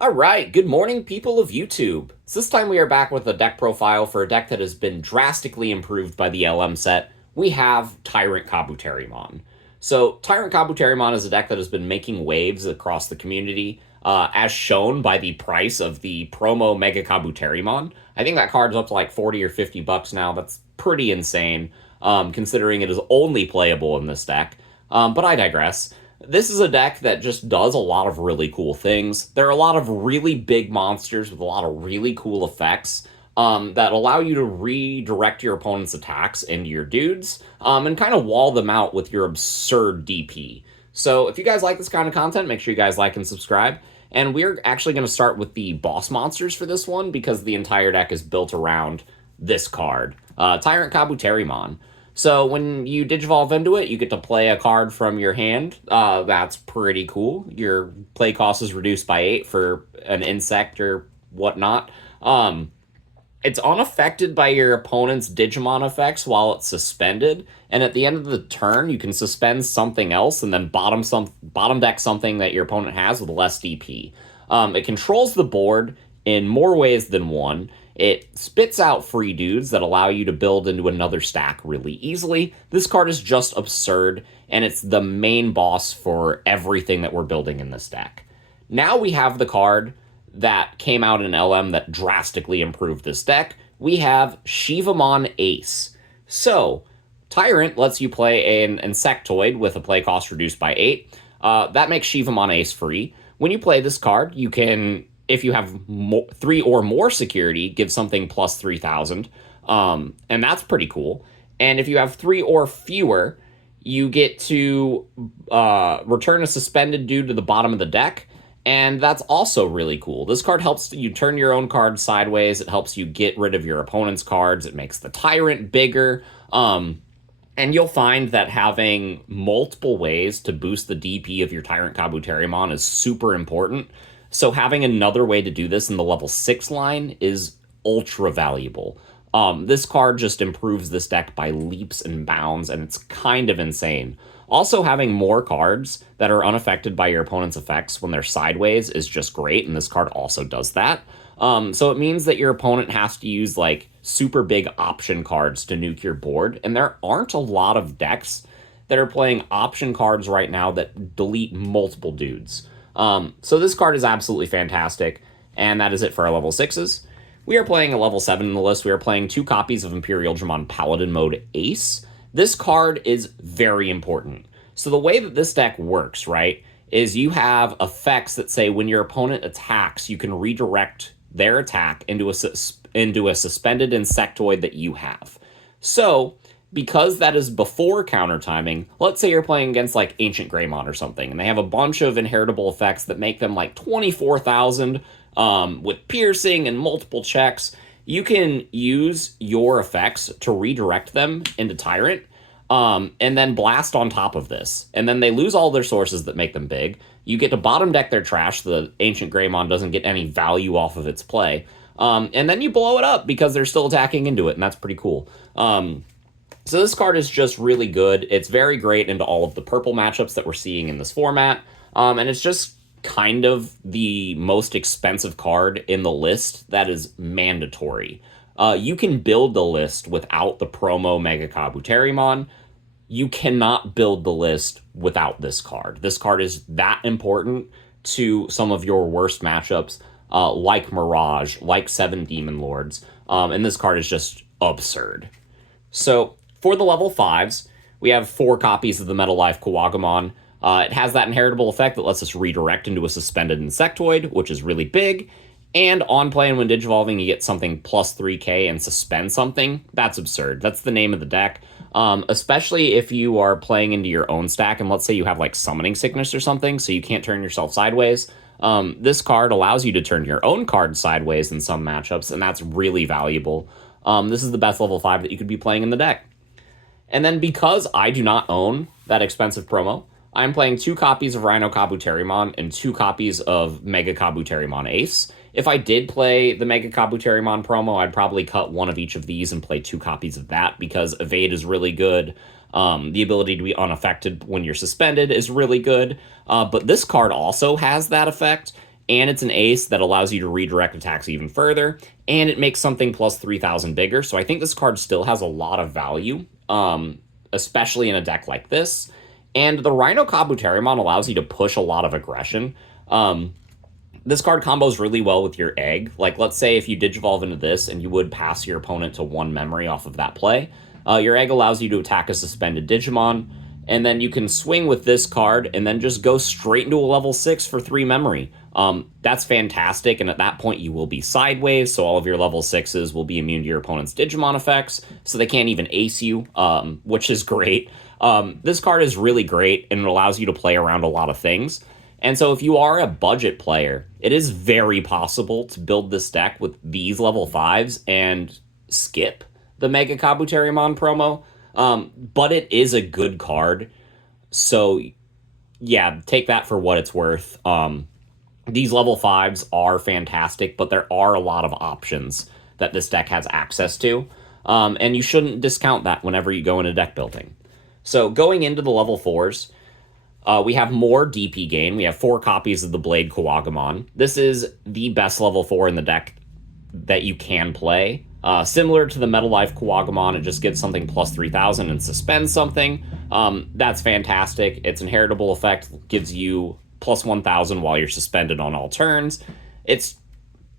Alright, good morning people of YouTube. So this time we are back with a deck profile for a deck that has been drastically improved by the LM set. We have Tyrantkabuterimon. So Tyrantkabuterimon is a deck that has been making waves across the community, as shown by the price of the promo Mega Kabuterimon. I think that card's up to like 40 or 50 bucks now. That's pretty insane, considering it is only playable in this deck. But I digress. This is a deck that just does a lot of really cool things. There are a lot of really big monsters with a lot of really cool effects that allow you to redirect your opponent's attacks into your dudes and kind of wall them out with your absurd DP. So if you guys like this kind of content, make sure you guys like and subscribe. And we're actually going to start with the boss monsters for this one because the entire deck is built around this card, Tyrantkabuterimon. So when you Digivolve into it, you get to play a card from your hand. That's pretty cool. Your play cost is reduced by 8 for an insect or whatnot. It's unaffected by your opponent's Digimon effects while it's suspended. And at the end of the turn, you can suspend something else and then bottom deck something that your opponent has with less DP. It controls the board in more ways than one. It spits out free dudes that allow you to build into another stack really easily. This card is just absurd, and it's the main boss for everything that we're building in this deck. Now we have the card that came out in LM that drastically improved this deck. We have Shivamon Ace. So, Tyrant lets you play an Insectoid with a play cost reduced by 8. That makes Shivamon Ace free. When you play this card, you can, if you have 3 or more security, give something plus 3,000. And that's pretty cool. And if you have 3 or fewer, you get to return a suspended dude to the bottom of the deck. And that's also really cool. This card helps you turn your own card sideways. It helps you get rid of your opponent's cards. It makes the Tyrant bigger. And you'll find that having multiple ways to boost the DP of your Tyrantkabuterimon is super important. So having another way to do this in the level 6 line is ultra valuable. This card just improves this deck by leaps and bounds, and it's kind of insane. Also, having more cards that are unaffected by your opponent's effects when they're sideways is just great, and this card also does that. So it means that your opponent has to use, like, super big option cards to nuke your board, and there aren't a lot of decks that are playing option cards right now that delete multiple dudes. So this card is absolutely fantastic, and that is it for our level 6s. We are playing a level 7 in the list. We are playing 2 copies of Imperial Dramon Paladin mode Ace. This card is very important. So the way that this deck works, right, is you have effects that say when your opponent attacks, you can redirect their attack into a suspended insectoid that you have. So, because that is before counter timing, let's say you're playing against like Ancient Greymon or something, and they have a bunch of inheritable effects that make them like 24,000 with piercing and multiple checks. You can use your effects to redirect them into Tyrant, and then blast on top of this. And then they lose all their sources that make them big. You get to bottom deck their trash. The Ancient Greymon doesn't get any value off of its play. And then you blow it up because they're still attacking into it, and that's pretty cool. So this card is just really good. It's very great into all of the purple matchups that we're seeing in this format. And it's just kind of the most expensive card in the list that is mandatory. You can build the list without the promo Mega Kabuterimon. You cannot build the list without this card. This card is that important to some of your worst matchups, like Mirage, like 7 Demon Lords. And this card is just absurd. So for the level 5s, we have 4 copies of the Metal Life Kawagamon. It has that inheritable effect that lets us redirect into a suspended insectoid, which is really big. And on play and when digivolving, you get something plus 3k and suspend something. That's absurd. That's the name of the deck. Especially if you are playing into your own stack, and let's say you have like summoning sickness or something, so you can't turn yourself sideways. This card allows you to turn your own card sideways in some matchups, and that's really valuable. This is the best level 5 that you could be playing in the deck. And then because I do not own that expensive promo, I'm playing 2 copies of Rhinokabuterimon and 2 copies of Mega Kabuterimon Ace. If I did play the Mega Kabuterimon promo, I'd probably cut one of each of these and play 2 copies of that because Evade is really good. The ability to be unaffected when you're suspended is really good. But this card also has that effect, and it's an ace that allows you to redirect attacks even further, and it makes something plus 3,000 bigger. So I think this card still has a lot of value, especially in a deck like this. And the Rhinokabuterimon allows you to push a lot of aggression. This card combos really well with your egg. Like, let's say if you Digivolve into this and you would pass your opponent to 1 memory off of that play, your egg allows you to attack a suspended Digimon, and then you can swing with this card and then just go straight into a level 6 for 3 memory. That's fantastic, and at that point you will be sideways, so all of your level 6s will be immune to your opponent's Digimon effects, so they can't even ace you, which is great. This card is really great, and it allows you to play around a lot of things. And so if you are a budget player, it is very possible to build this deck with these level 5s and skip the Mega Kabuterimon promo. But it is a good card. So yeah, take that for what it's worth. These level 5s are fantastic, but there are a lot of options that this deck has access to. And you shouldn't discount that whenever you go into deck building. So going into the level 4s, we have more DP gain. We have 4 copies of the Blade Kawagamon. This is the best level 4 in the deck that you can play. Similar to the Metal Life Kawagamon, it just gives something plus 3,000 and suspends something. That's fantastic. Its inheritable effect gives you plus 1,000 while you're suspended on all turns. It's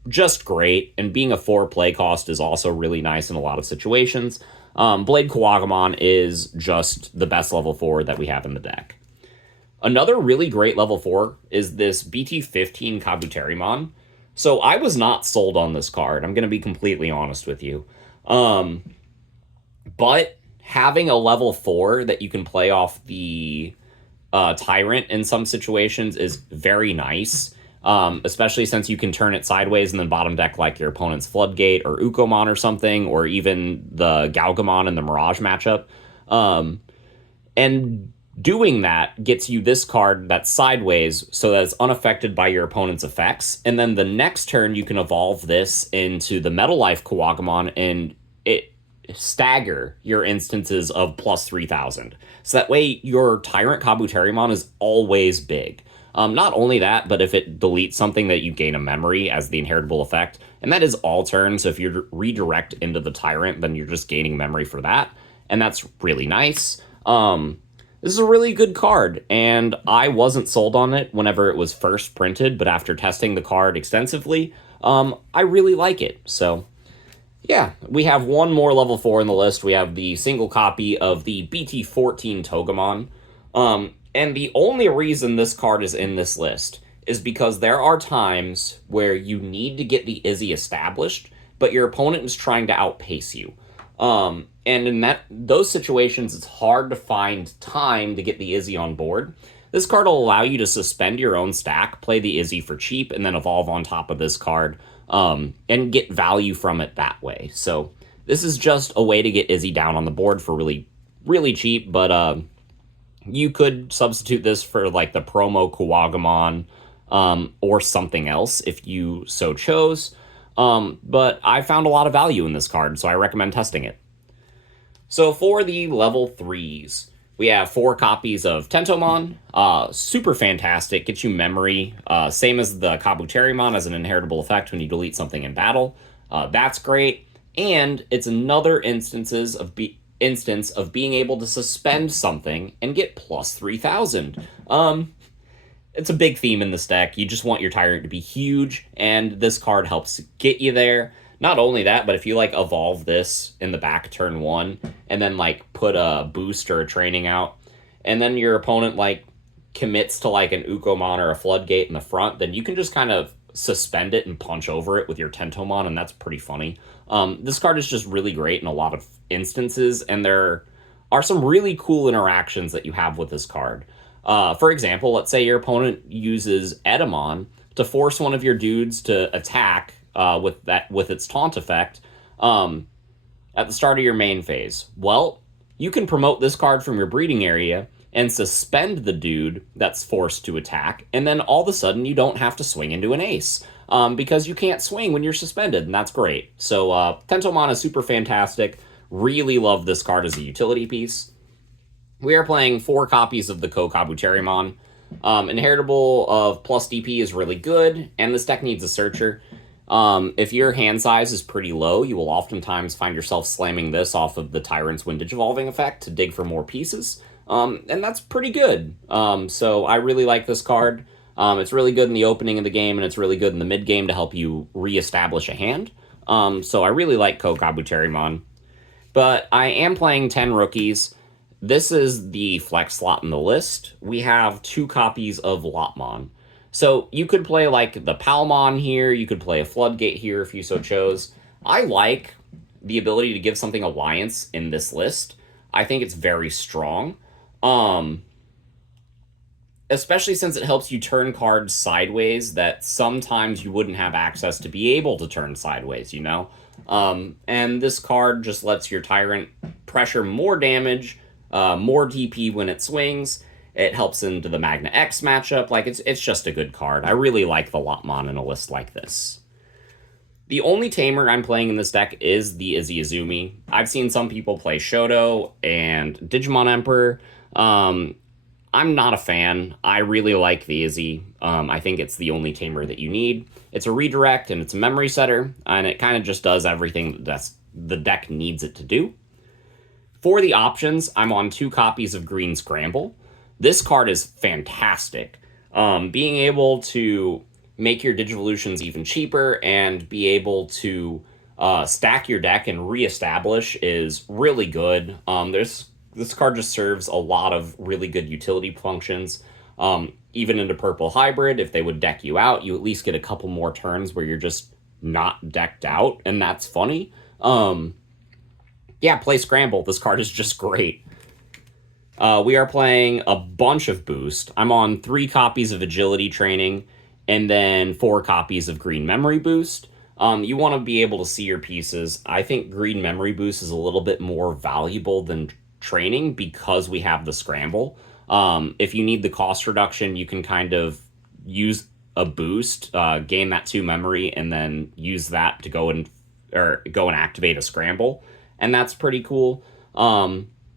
just great, and being a 4 play cost is also really nice in a lot of situations. Blade Kawagamon is just the best level 4 that we have in the deck. Another really great level 4 is this Bt15 Kabuterimon. So I was not sold on this card. I'm going to be completely honest with you. But having a level 4 that you can play off the Tyrant in some situations is very nice. Especially since you can turn it sideways and then bottom deck like your opponent's Floodgate or Ukomon or something, or even the Galgamon in the Mirage matchup. And doing that gets you this card that's sideways so that it's unaffected by your opponent's effects. And then the next turn, you can evolve this into the Metal Life Kawagamon and it stagger your instances of plus 3,000. So that way your Tyrantkabuterimon is always big. Not only that, but if it deletes something that you gain a memory as the inheritable effect, and that is all turns. So if you redirect into the Tyrant, then you're just gaining memory for that. And that's really nice. This is a really good card, and I wasn't sold on it whenever it was first printed, but after testing the card extensively, I really like it. So, yeah, we have one more level 4 in the list. We have the single copy of the Bt14 Togon. And the only reason this card is in this list is because there are times where you need to get the Izzy established, but your opponent is trying to outpace you. And in those situations, it's hard to find time to get the Izzy on board. This card will allow you to suspend your own stack, play the Izzy for cheap, and then evolve on top of this card, and get value from it that way. So this is just a way to get Izzy down on the board for really, really cheap, but you could substitute this for like the promo Kawagamon, or something else if you so chose. But I found a lot of value in this card, so I recommend testing it. So for the level 3s, we have 4 copies of Tentomon. Super fantastic, gets you memory. Same as the Kabuterimon as an inheritable effect when you delete something in battle. That's great. And it's another instance of being able to suspend something and get plus 3,000. It's a big theme in this deck. You just want your Tyrant to be huge, and this card helps get you there. Not only that, but if you, like, evolve this in the back turn 1, and then, like, put a boost or a training out, and then your opponent, like, commits to, like, an Ukomon or a Floodgate in the front, then you can just kind of suspend it and punch over it with your Tentomon, and that's pretty funny. This card is just really great in a lot of instances, and there are some really cool interactions that you have with this card. For example, let's say your opponent uses Edamon to force one of your dudes to attack with its taunt effect at the start of your main phase. Well, you can promote this card from your breeding area and suspend the dude that's forced to attack, and then all of a sudden you don't have to swing into an ace because you can't swing when you're suspended, and that's great. So Tentomon is super fantastic. Really love this card as a utility piece. We are playing 4 copies of the Kabuterimon. Inheritable of plus DP is really good, and this deck needs a searcher. If your hand size is pretty low, you will oftentimes find yourself slamming this off of the Tyrant's Windage Evolving effect to dig for more pieces, and that's pretty good. So I really like this card. It's really good in the opening of the game, and it's really good in the mid-game to help you reestablish a hand. So I really like Kabuterimon. But I am playing 10 rookies. This is the flex slot in the list. We have 2 copies of Lmon. So you could play like the Palmon here, you could play a Floodgate here if you so chose. I like the ability to give something Alliance in this list. I think it's very strong. Especially since it helps you turn cards sideways that sometimes you wouldn't have access to be able to turn sideways, you know? And this card just lets your Tyrant pressure more damage, more DP when it swings. It helps into the Magna X matchup. Like, it's just a good card. I really like the Lmon in a list like this. The only Tamer I'm playing in this deck is the Izzy Izumi. I've seen some people play Shoto and Digimon Emperor. I'm not a fan. I really like the Izzy. I think it's the only Tamer that you need. It's a redirect, and it's a memory setter, and it kind of just does everything that the deck needs it to do. For the options, I'm on 2 copies of Green Scramble. This card is fantastic. Being able to make your Digivolutions even cheaper and be able to stack your deck and reestablish is really good. This card just serves a lot of really good utility functions. Even into Purple Hybrid, if they would deck you out, you at least get a couple more turns where you're just not decked out, and that's funny. Yeah, play Scramble. This card is just great. We are playing a bunch of Boost. I'm on 3 copies of Agility Training, and then 4 copies of Green Memory Boost. You want to be able to see your pieces. I think Green Memory Boost is a little bit more valuable than Training because we have the Scramble. If you need the cost reduction, you can kind of use a boost, gain that 2 memory, and then use that to go and activate a Scramble, and that's pretty cool.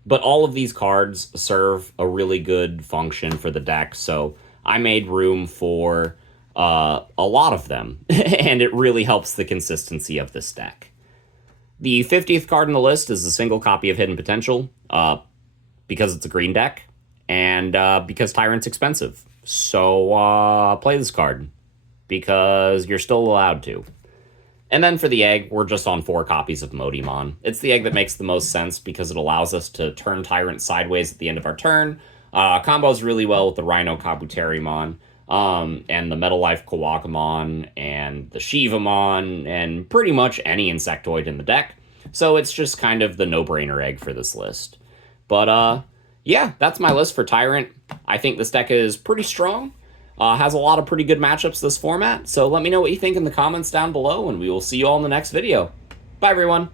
But all of these cards serve a really good function for the deck, so I made room for a lot of them, and it really helps the consistency of this deck. The 50th card in the list is a single copy of Hidden Potential, because it's a green deck, and because Tyrant's expensive. So play this card, because you're still allowed to. And then for the egg, we're just on 4 copies of Modimon. It's the egg that makes the most sense because it allows us to turn Tyrant sideways at the end of our turn. Combos really well with the Rhinokabuterimon, and the Metal Life Kawagamon, and the Shivamon, and pretty much any Insectoid in the deck. So it's just kind of the no-brainer egg for this list. But yeah, that's my list for Tyrant. I think this deck is pretty strong. Has a lot of pretty good matchups this format, so let me know what you think in the comments down below, and we will see you all in the next video. Bye, everyone!